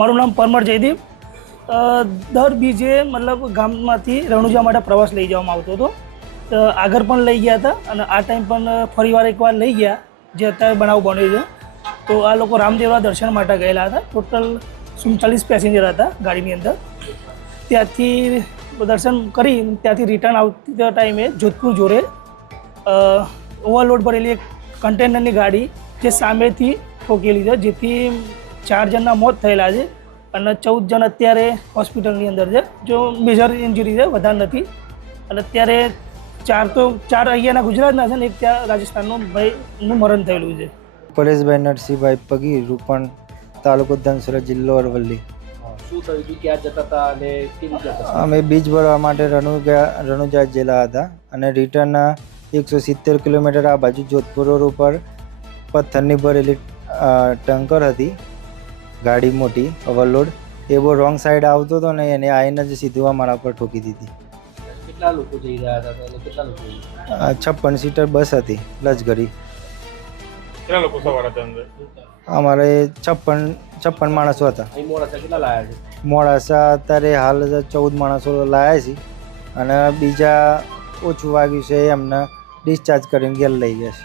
મારું નામ પરમાર જયદીપ. દર બીજે મતલબ ગામમાંથી રણુજા માટે પ્રવાસ લઈ જવામાં આવતો હતો. આગળ પણ લઈ ગયા હતા અને આ ટાઈમ પણ ફરીવાર એકવાર લઈ ગયા, જે અત્યારે બનાવ બન્યો છે. તો આ લોકો રામદેવરા દર્શન માટે ગયેલા હતા. ટોટલ 47 પેસેન્જર હતા ગાડીની અંદર. ત્યાંથી દર્શન કરી ત્યાંથી રિટર્ન આવતી ટાઈમે જોધપુર જોડે ઓવરલોડ ભરેલી એક કન્ટેનરની ગાડી જે સામેથી ઠોકેલી છે, જેથી 4 જણના મોત થયેલા છે અને 14 જણ અત્યારે હોસ્પિટલની અંદર છે. જો મેજર ઇન્જરી છે, વધારે નથી. અને અત્યારે 4 અહીંયાના ગુજરાતના છે ને એક ત્યાં રાજસ્થાનનું ભાઈનું મરણ થયેલું છે. પરેશભાઈ નરસિંહભાઈ પગી, રૂપણ, તાલુકો ધનસુરા, જિલ્લો અરવલ્લી. શું થયું હતું, ક્યાં જતા હતા અને કેવી જતા હતા? અમે બીચ ભરવા માટે રણુજા જિલ્લા હતા અને રિટર્ન 170 કિલોમીટર આ બાજુ જોધપુર રોડ ઉપર પથ્થરની ભરેલી ટંકર હતી, ગાડી મોટી ઓવરલોડ. એ બહુ રોંગ સાઈડ આવતો હતો ને એને આવીને જ સીધું અમારા પર ઠોકી દીધી. કેટલા લોકો જઈ રહ્યા હતા અને કેટલા લોકો? 56 સીટર બસ હતી લક્ઝરી. કેટલા લોકો સવાર હતા અંદર? અમારે 56 માણસો હતા. અહીં મોડાસા કેટલા લાયા છે? મોડાસા અત્યારે હાલ 14 માણસો લાયા છે અને બીજા ઓછું વાગ્યું છે એમને ડિસ્ચાર્જ કરીને ઘેર લઈ ગયા છે.